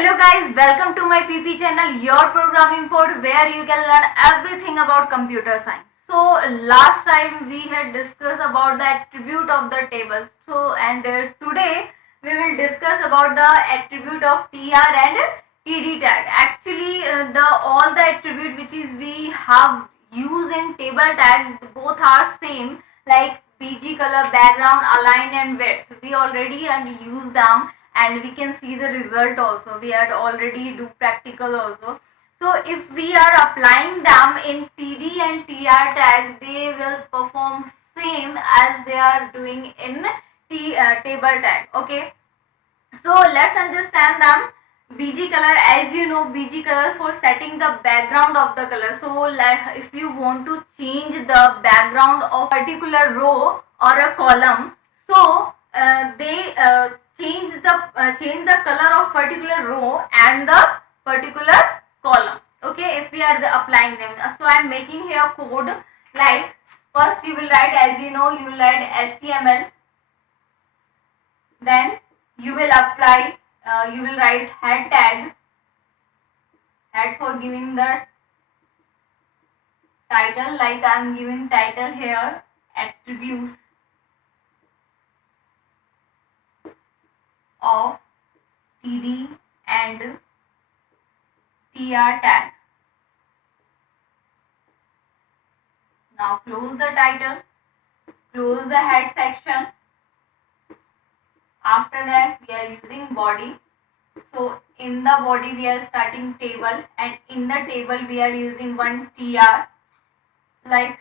Hello guys, welcome to my PP channel, your programming pod where you can learn everything about computer science. So last time we had discussed about the attribute of the tables. Today we will discuss about the attribute of tr and td tag. Actually, the all the attribute which is we have used in table tag both are same, like bg color, background, align and width. We already had used them and we can see the result also. We had already do practical also. So if we are applying them in td and tr tag, they will perform same as they are doing in table tag. Okay, so let's understand them. bg color, as you know, bg color for setting the background of the color. So if you want to change the background of particular row or a column, so they change the color of particular row and the particular column. Okay, if we are applying them. So I am making here code. Like first you will write, as you know, you will write html, then you will apply, you will write head tag, head for giving the title, like I am giving title here, attributes of td and tr tag. Now close the title, close the head section. After that we are using body. So in the body we are starting table, and in the table we are using one tr. Like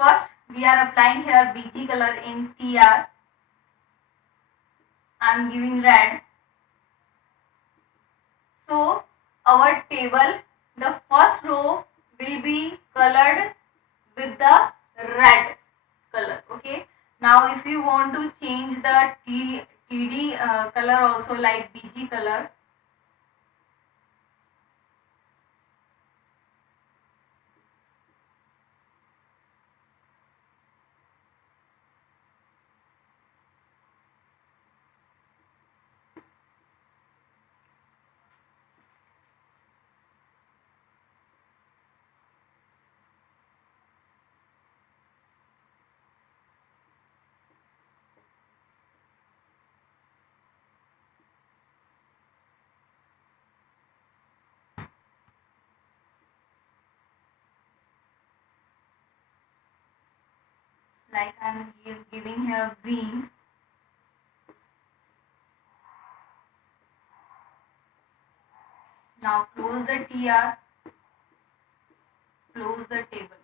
first we are applying here bg color in tr. I am giving red. So our table, the first row will be colored with the red color. Okay, now if you want to change the td color also, like bg color, like I am giving here green. Now close the tr, close the table,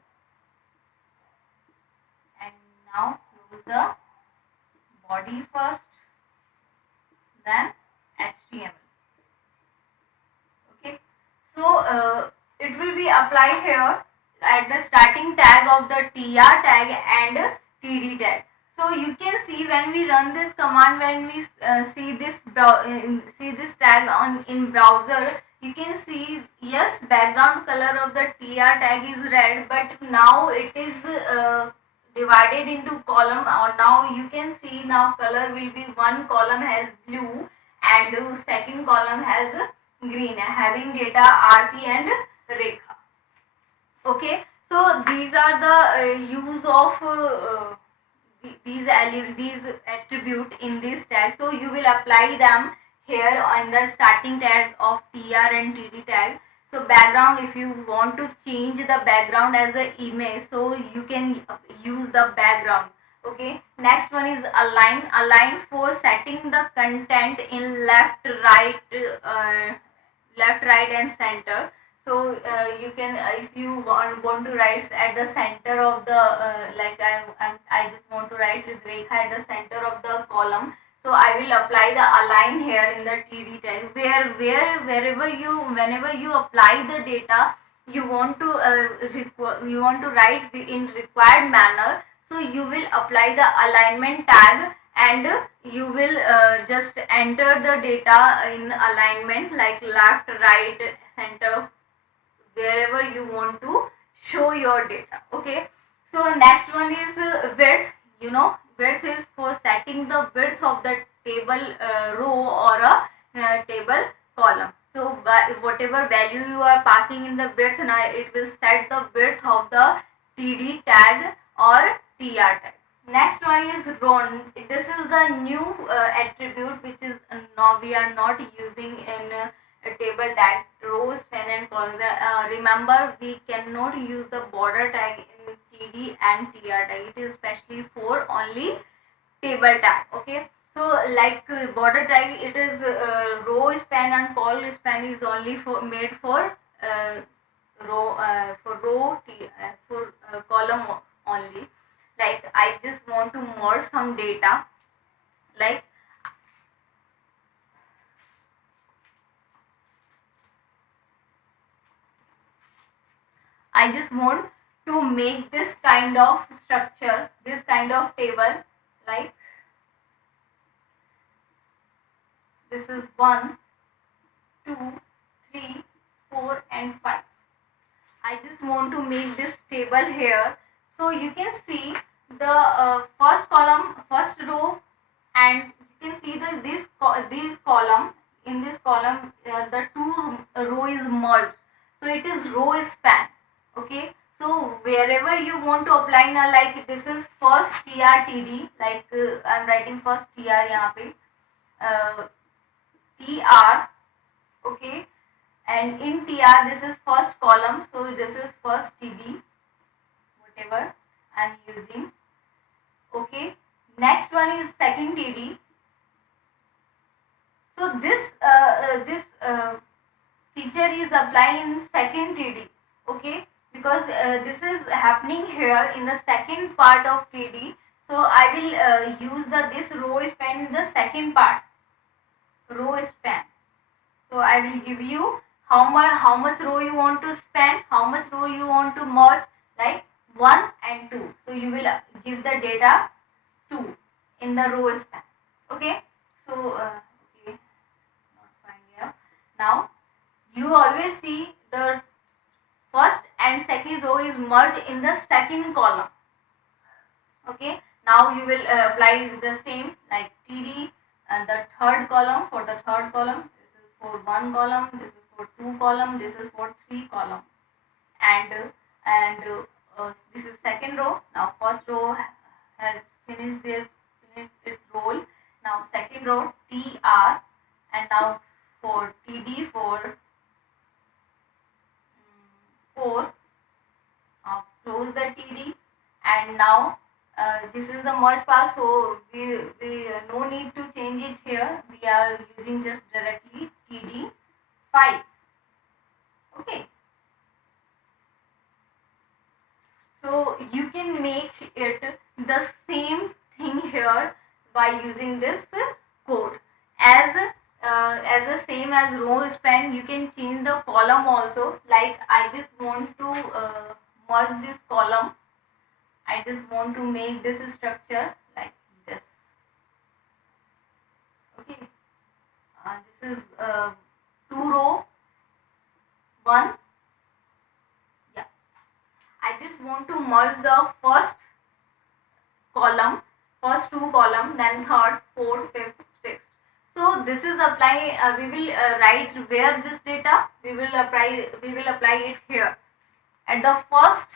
and now close the body first, then html. Okay, so it will be applied here at the starting tag of the tr tag and td tag. So you can see when we run this command, when we see this tag on in browser, you can see, yes, background color of the tr tag is red, but now it is divided into column. Or now you can see, now color will be, one column has blue and second column has green, having data Aarti and Rekha. Okay, so these are the use of these attribute in this tag. So you will apply them here on the starting tag of tr and td tag. So background, if you want to change the background as an image, so you can use the background. Okay, next one is align. Align for setting the content in left, right and center. So you can, if you want to write at the center of the like I just want to write Rekha at the center of the column, so I will apply the align here in the td tag. Whenever you apply the data, you want to write in required manner, so you will apply the alignment tag, and you will just enter the data in alignment, like left, right, center, wherever you want to show your data. Okay, so next one is width. You know, width is for setting the width of the table row or a table column. So by whatever value you are passing in the width, now it will set the width of the TD tag or TR tag. Next one is row. This is the new attribute which is now we are not using in a table tag, row, span and column. Remember, we cannot use the border tag in TD and TR tag. It is specially for only table tag. Okay, so like border tag, it is row span and col span is only for made for for column only. Like I just want to merge some data, like I just want to make this kind of structure, this kind of table, like this is 1, 2, 3, 4 and 5. I just want to make this table here. So you can see the first column, first row, and you can see the these column. In this column, the two row is merged. So it is row span. Okay. So wherever you want to apply now, like this is first TRTD. Like I'm writing first TR यहाँ पे. TR. Okay. And in TR this is first column, so this is first TD, whatever I'm using. Okay, next one is second TD. So this feature is applied in second TD. Okay, because this is happening here in the second part of TD, so I will use this row span in the second part, row span. So I will give you how much row you want to span, how much row you want to merge, like 1 and 2. So you will give the data 2 in the row span. Okay. So okay, not fine here. Now you always see the first and second row is merged in the second column. Okay. Now you will apply the same, like TD and the third column. For the third column, for 1 column, this is for 2 column, this is for 3 column, and this is second row. Now first row has finished its role. Now second row TR, and now for TD for 4. Now close the TD, and now this is the merge pass, so we no need to change it here. We are using just directly TD 5. Okay. So you can make it the same thing here by using this code. As the same as row span, you can change the column also. Like I just want to merge this column. I just want to make this structure like this. Okay. This is 2 row, 1. Yeah. I just want to merge the first column, first 2 column, then third, fourth, fifth, sixth. So this is apply. We will write where this data. We will apply it here at the first.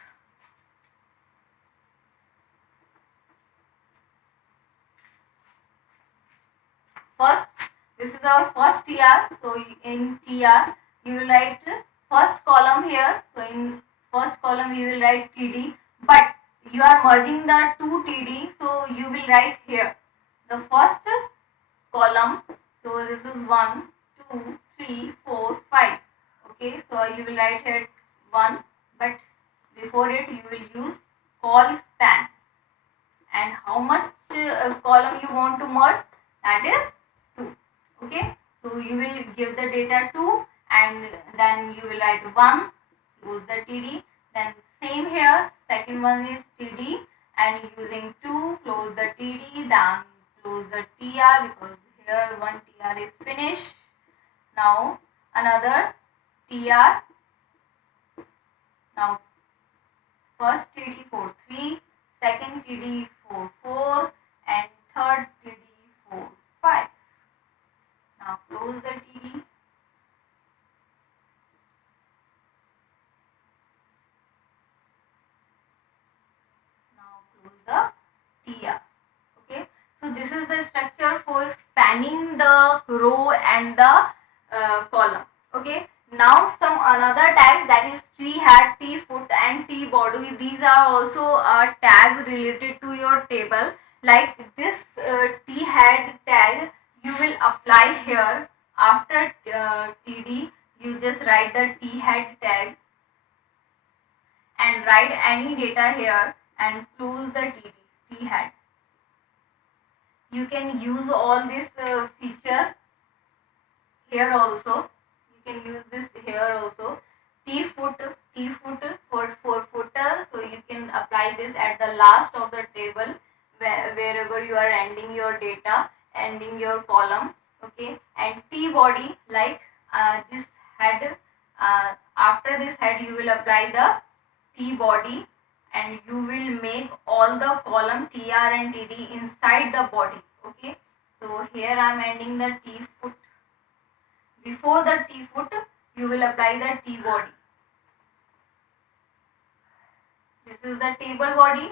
First, this is our first TR. So in TR, you will write first column here. So in first column, you will write TD. But you are merging the 2 TD, so you will write here the first column. So this is 1, 2, 3, 4, 5. Okay, so you will write here 1, but before it you will use col span. And how much column you want to merge? That is 2. Okay, so you will give the data 2, and then you will write 1, close the TD. Then same here, second one is TD, and using 2, close the TD, then close the TR, because here one TR is finished. Now another TR. Now first TD for 3, second TD for 4, and third TD for 5. Now close the TD. So this is the structure for spanning the row and the column. Okay. Now some another tags, that is t head, t foot and t body. These are also a tag related to your table. Like this t head tag you will apply here. After td you just write the t head tag and write any data here and close the t head. You can use all this feature here also. You can use this here also. T foot for footer. So you can apply this at the last of the table wherever you are ending your data, ending your column. Okay, and T body, like this head. After this head, you will apply the T body, and you will make all the column TR and TD inside the body. Okay, so here I am ending the T foot. Before the T foot, you will apply the T body. This is the table body.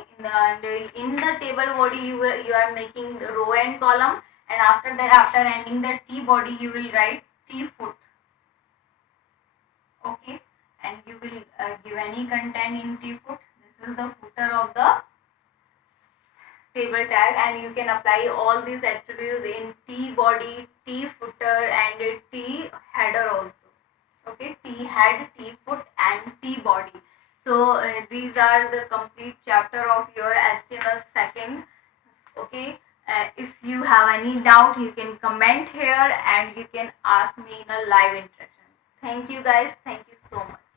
In the table body, you are making row and column, and after that, after ending the T body, you will write T foot. Okay, and you will give any content in T foot. This is the footer of the table tag, and you can apply all these attributes in T body, T footer and T header also. Okay, T head, T foot and T body. So these are the complete chapter of your HTML second. Okay, if you have any doubt, you can comment here and you can ask me in a live interaction. Thank you guys. Thank you so much.